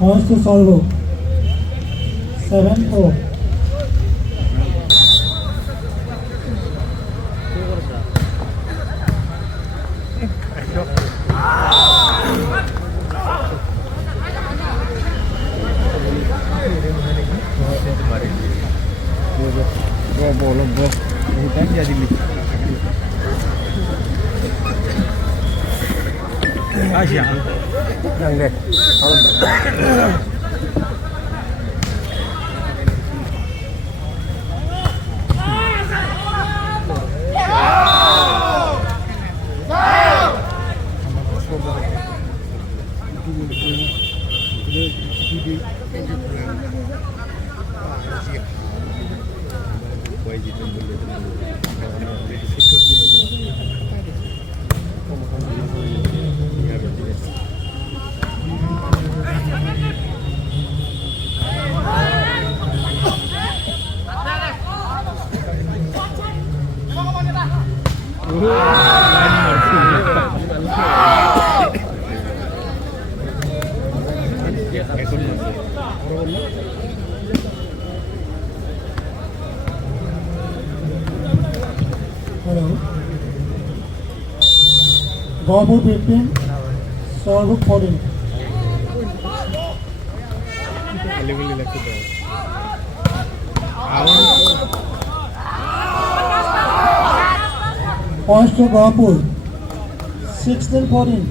Points to Solvo. 7-4. Hello. Gopur 15, Sorvuk 14. Points to Gopur 16-14.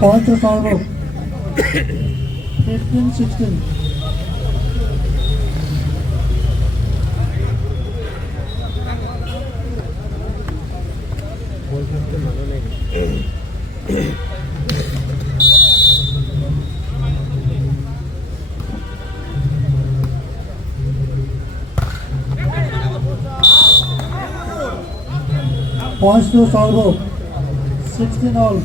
Points to Sorvuk 15-16. Points to Sorvuk 16-all.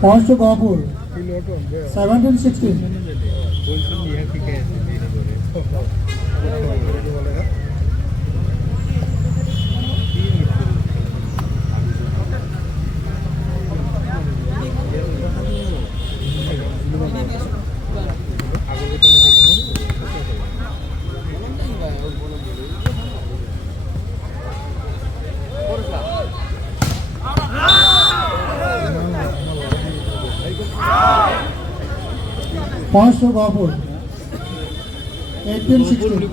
Points to Gopur 17-16. Points to Gopur 18-16.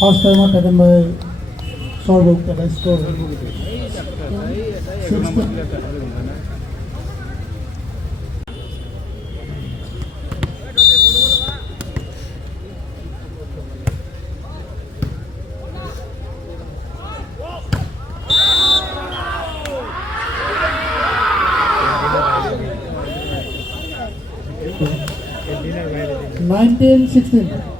First time taken by Sorvuk that I scored 16. 19-16.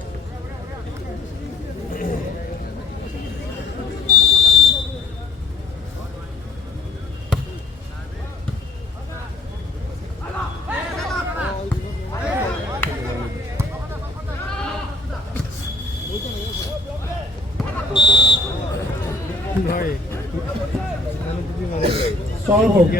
Sorvuk.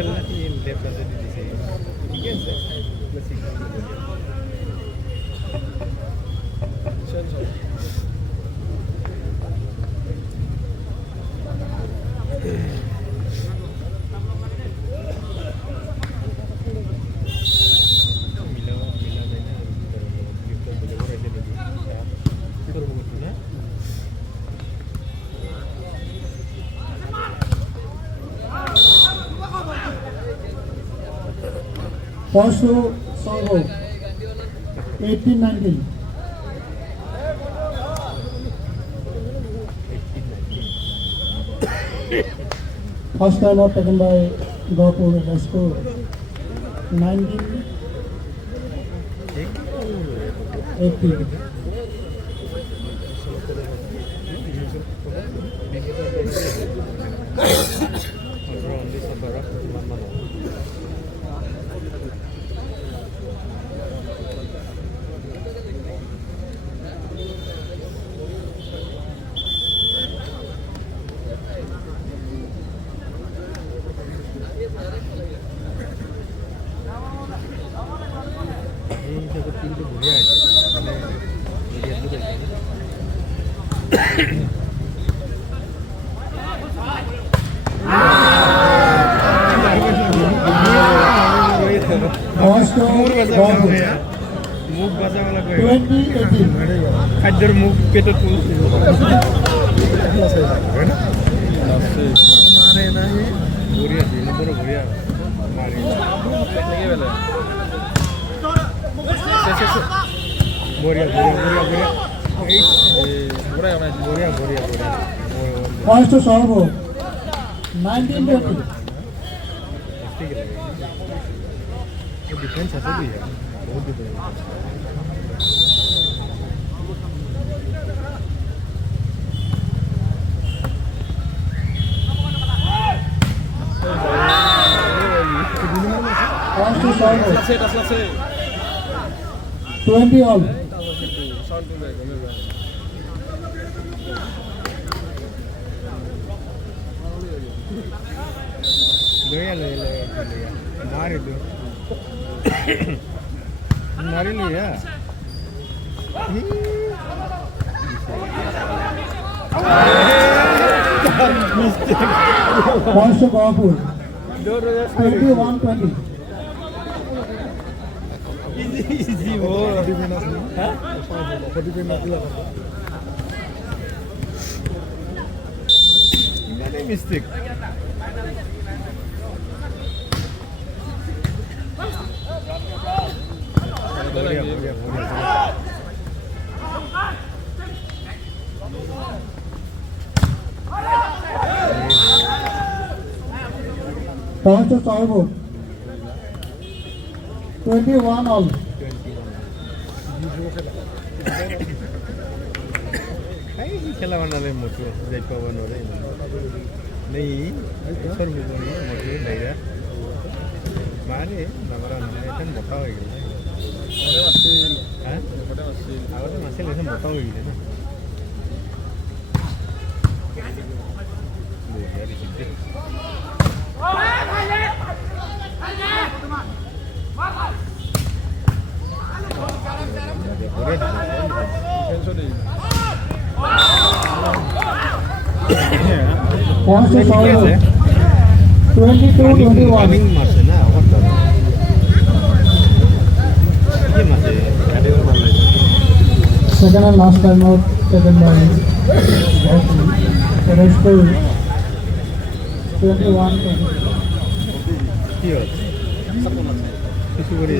First to Salvo. 18-19. First time out taken by Gopur at the score 19-18. মুখ বাঁচাওয়ালা 20-18. খাদ্যের মুখ কেটে তুলছে মারে না বড়িয়া দিন বড় বড়িয়া মারে বড়িয়া বড়িয়া বড়িয়া বড়িয়া এই বড়িয়া বড়িয়া বড়িয়া বড়িয়া First to Salvo 19-20. डिफरेंस ऐसा भी है बहुत difference First to Salvo 20 all. मारे दो मारी लिया First to Gopur 21-20. इजी वो मैंने मिस्टेक बढ़िया बढ़िया बढ़िया First to Salvo 21 all. खेला बनाले मोटो जाई पावा नरे नहीं सर्व कोनी मोटो लेगा मारे नगरा नरे एतन मोटा हो गेल मोटे मसिल हैं मोटे मसिल आगते मसिल ऐसे मोटा हो गेल ना बढ़िया दिखते First to Salvo 22-21. मासे ना ये मासे Second and last time out taken by Gopur at the score 21-20. Here. किसी को नहीं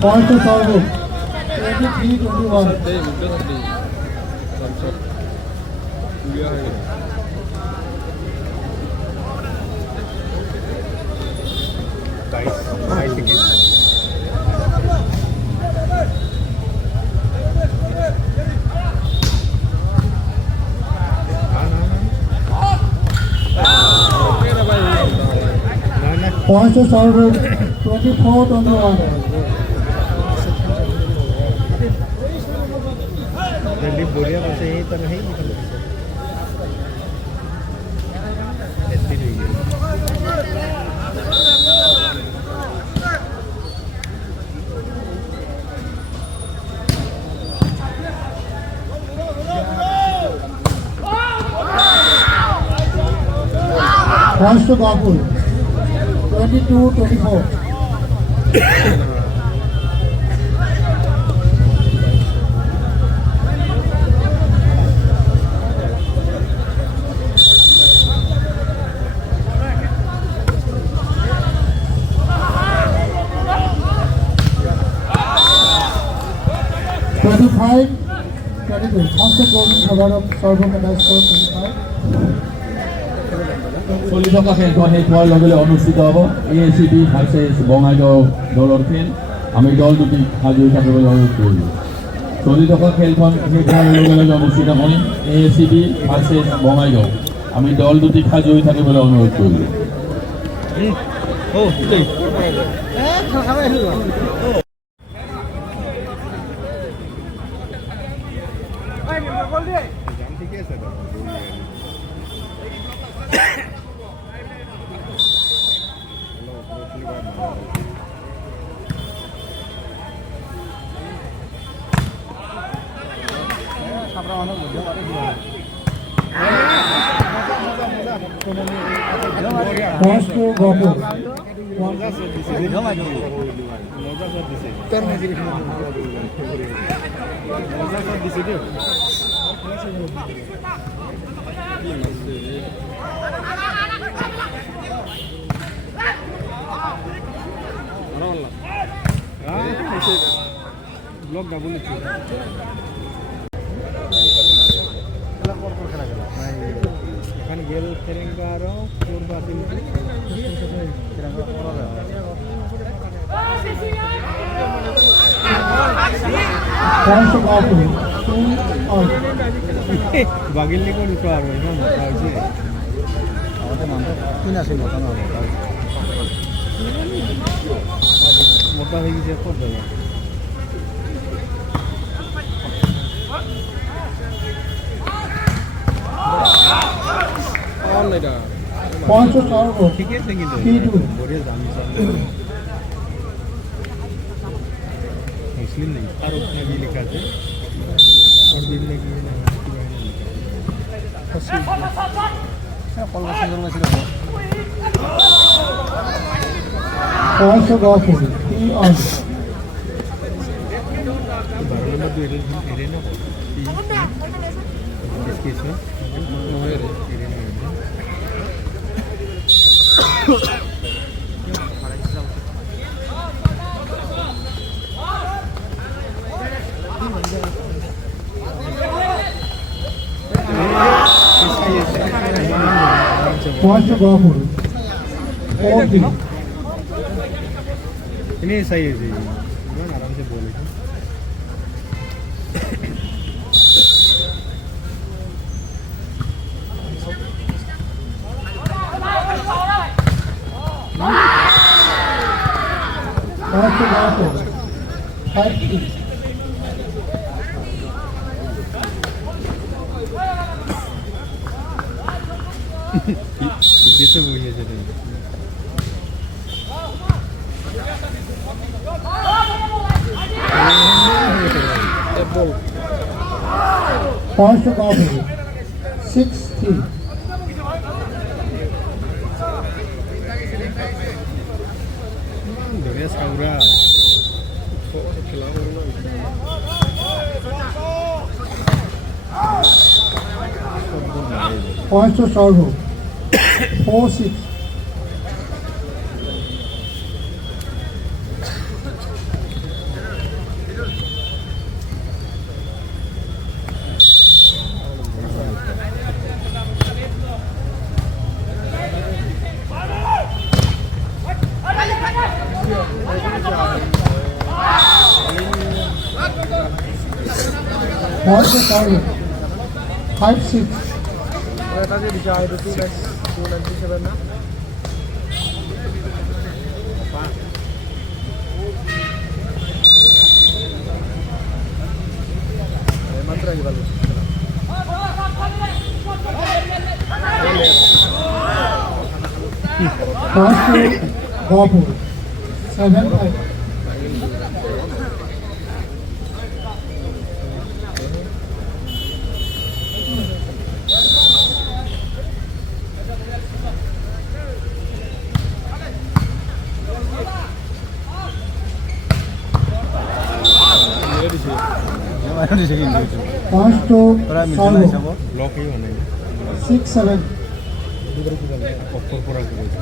Point to Salvo 23-21. Point to Salvo 24-21. जल्दी बोरिया में से यही तो नहीं निकल ऐसी हुई है Points to Gopur. 22-24. Twenty-five, 22. Faster golden cover of Sorbo Kadai score 25. চলি থকা খেলখন শেষ হোৱাৰ লগে লগে অনুষ্ঠিত হ'ব AACB ভাৰ্চেছ বঙাইগাঁও দলৰ খেল আমি দল দুটি সাজু হৈ থাকিবলৈ অনুৰোধ কৰিলোঁ চলি থকা খেলখন শেষ হোৱাৰ লগে লগে অনুষ্ঠিত কৰিম AACB ভাৰ্চেছ বঙাইগাঁও আমি দল দুটি সাজু হৈ থাকিবলৈ অনুৰোধ কৰিলোঁ ঠিকে আছে Points to Gopur. মজা চট দিছে দিও ব্লক ডাবল এখানে গেল তেরেঙ্গা আর পূর্বা তিনটি Points to Gopur. 2 out. বাগিল্লি করে তো আর না মোটা হয়েছে আমাদের নাম কিনা সেই মোটা না মোটা হয়ে গেছে কত দাদা Points to Sorbo. ঠিক আছে কিন্তু 3-2. বড়িয়া দামি মুসলিম নেই আর ওখানে কি লেখা আছে और दिन में की ना Points to Gopur. 3 out. बारह में एरे ना इस केस में एरे ना Points to Gopur. 4-3. ini saya sih gimana आराम से बोले Points to Gopur. 5-3. कैसे बोलिए चले Points to Gopur. 6-3. Doria Saura Points to Sorbo. 4-6. Points to Sorbo. 5-6. Points to Gopur. 7-5. First to Sorbo, lock এই মানে 6-7. অক্ষর পড়া করেছে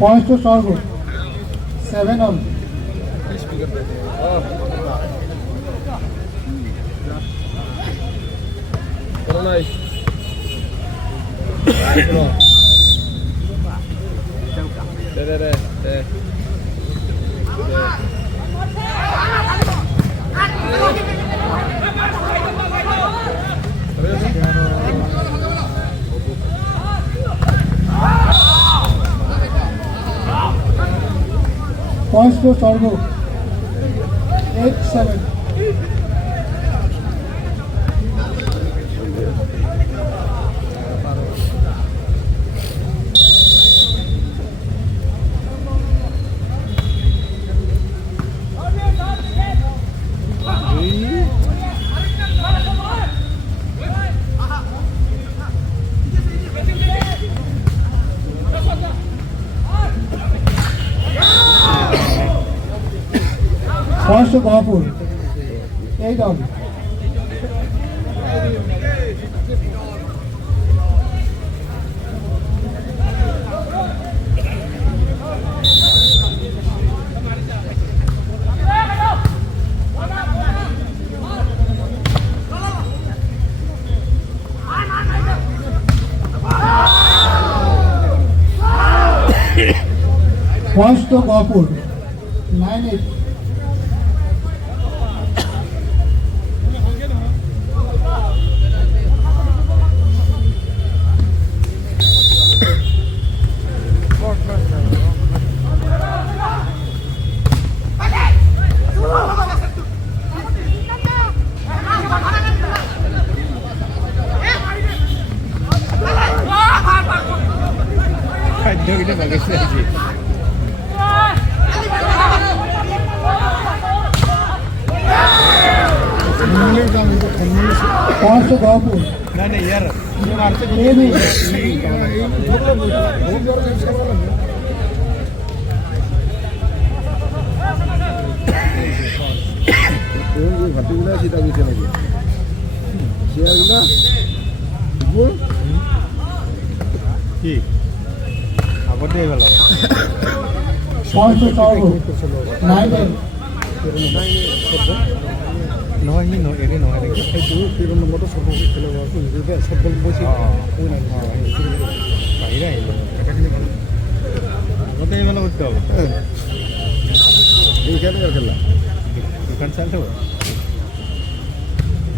Points to Sorbo, 7-all. Points to Sorbo, 8-7. Points to Gopur, 8-all. Points to Gopur, 9-8. খাদ্য কিনে বাগেছে আজি Points to Gopur, না না यार ये मारते 10-8. ভাটিগুলা সেটা গেছে নাকি শেয়ারগুলা ফুটবল কি আগতে ভালো Points to Sorbo, 9-8. নহয় নি নহয় এনে নহয় দেখি সেইটো 13 নম্বৰটো সব খেলে আছে নিজে সবল বসে ওই না বাহিরে আইলো এটা কিন্তু ভালো আগতে ভালো করতে হবে এইখানে আর খেলা দোকান চালতো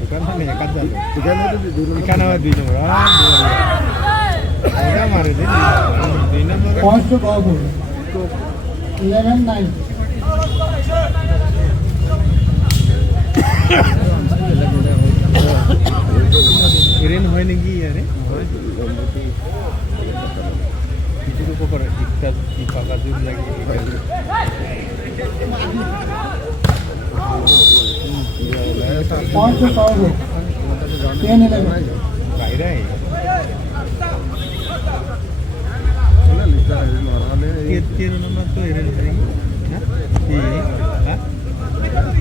দোকান মানে একাজ চালতো এখানে তো 2 নম্বর এখানে আবার 2 নম্বর এটা মারে দিন 2 নম্বর Points to Gopur, 11-9. এরেন হয় নাকি আরে কিছু উপকার একটা পাকা জুর লাগি Points to Sorbo, 10-11. বাইরে তেরো নম্বর তো এরেন হয় না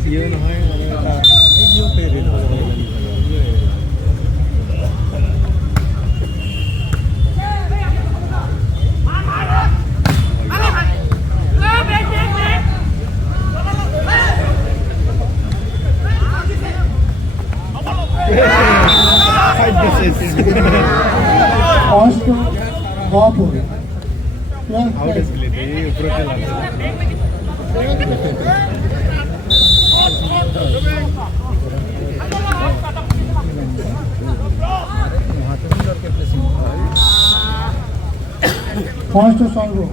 ইয়ে নহয় মানে এটা ইয়েও এরেন হয় Points to Gopur, How 12-12. does it Points to Sorbo,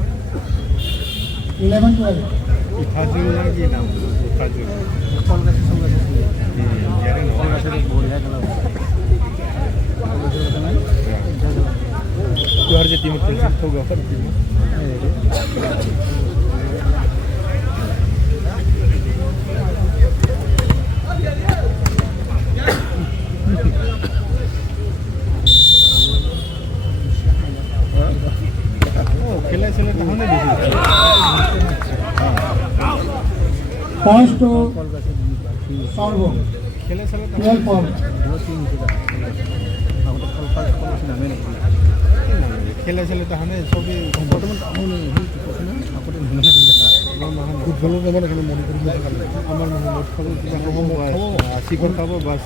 11-12. Uthajul lagi naam Uthajul yare no tu har je team खेल सकते हो Gruffudd team First to Sorbo, খেলে চলে তো 12 for খেলে চলে তো হানে সবই ফুটবলৰ নামত এখানে মনে করি আমার মনে মদ খাবো কিবা খাবো মদ খাবো শিকড় খাবো বাস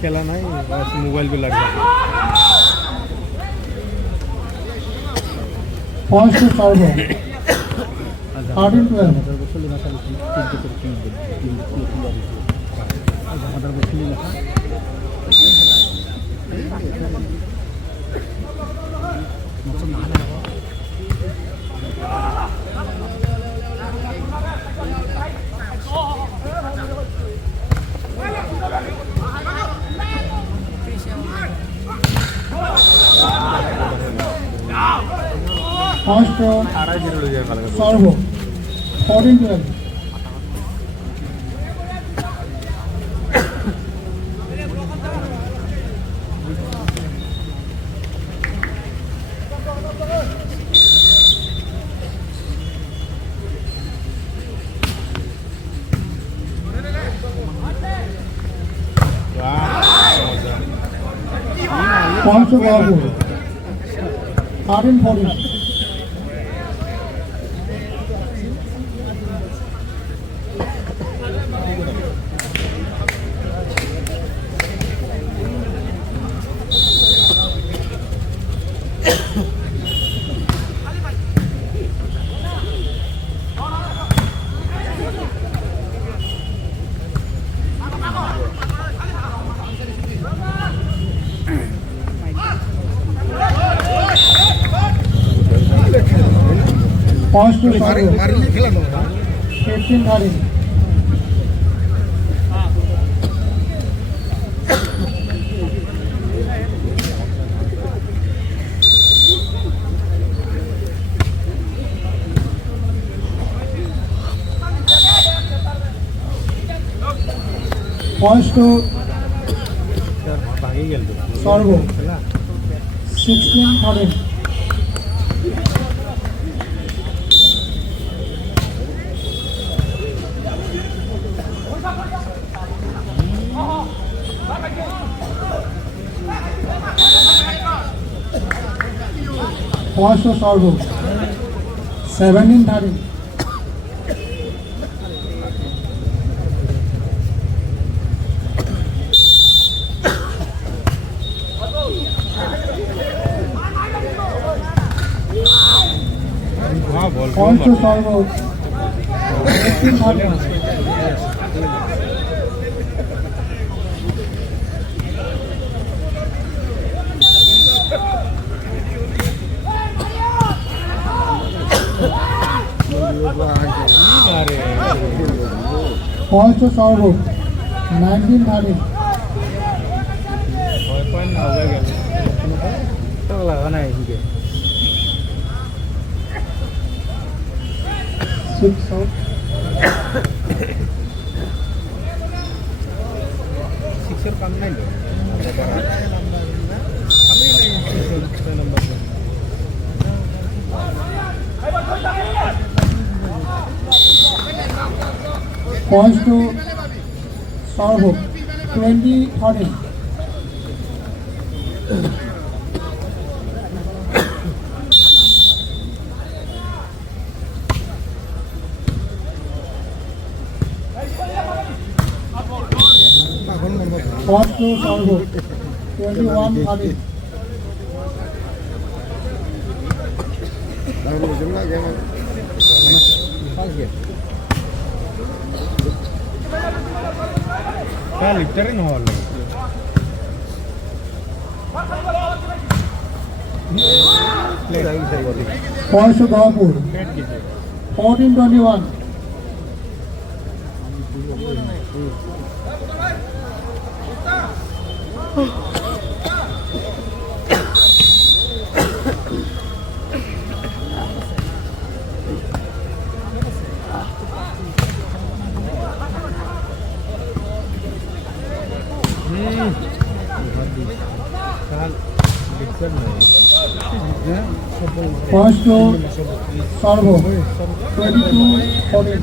খেলা নাই বাস মোবাইল গুলো লাগবে First to Sorbo, 13-12. First to Sorbo, 14-12. First to Babu, 13-14. First to Sorbo, মারিলে খেলা না 15-13. First to ভাগি গেল Sorbo, খেলা 16-13. First to Sorbo, 17-13. হ্যাঁ বল First to Sorbo, 18-13. আরে First to Sorbo, 19-13. ভয় পান না হয়ে গেল তো লাগা নাই এদিকে 6 out. সিক্সের কাম নাই লো আমি নাই সিক্সের number First to Sorbo, 20-13. First to Sorbo, 21-13. হ্যাঁ লিটারিং হল First to Gawapur, 14-21. First to Sorbo, 22-14.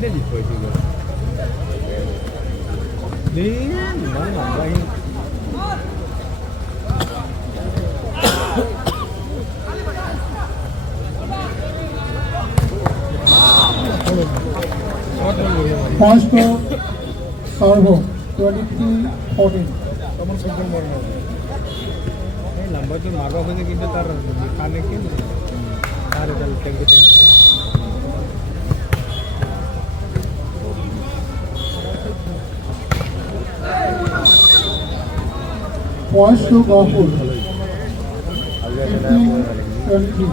কোনে জিতব এইটো দেই ইমান নাম্বাৰ আহি First to Sarvo, 23-14. আমার সেকেন্ড বল না এই নাম্বারটো মারবা হইছে কিন্তু তার কানে কি তার এটা টেঙ্গে Points to Gopur, 15-23.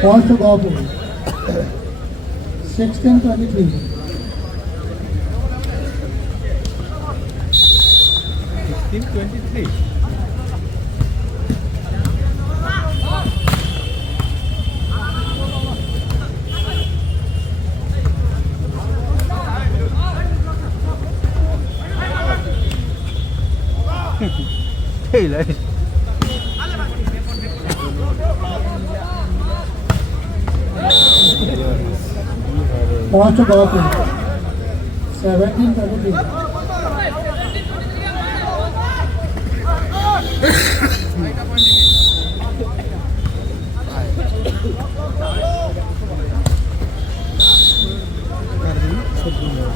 Points to Gopur, 16-23. 16-23 Hey, like Points to Gopur, 17-23.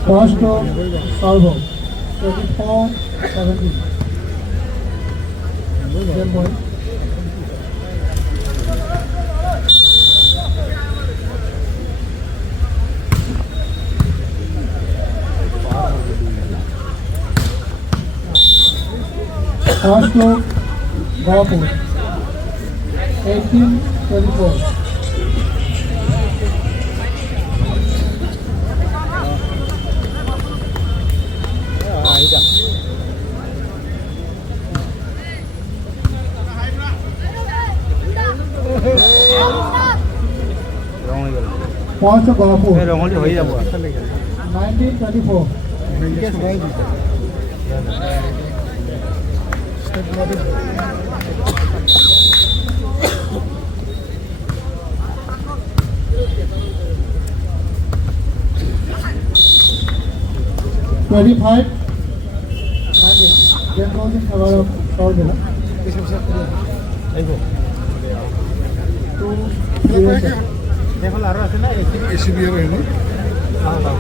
Points to Sarvo, 24-17. Game point. Points to Gopur, 18-24. Points to Gopur, রঙলি হয়ে যাব 19-24. সবাই দিতে স্টেপ মারি 25, 19. Game closing favor of Sarvo, এসব সেট করে এইব 2-0. দেখো আর আছে না এসিবি এর হইনি খাও খাও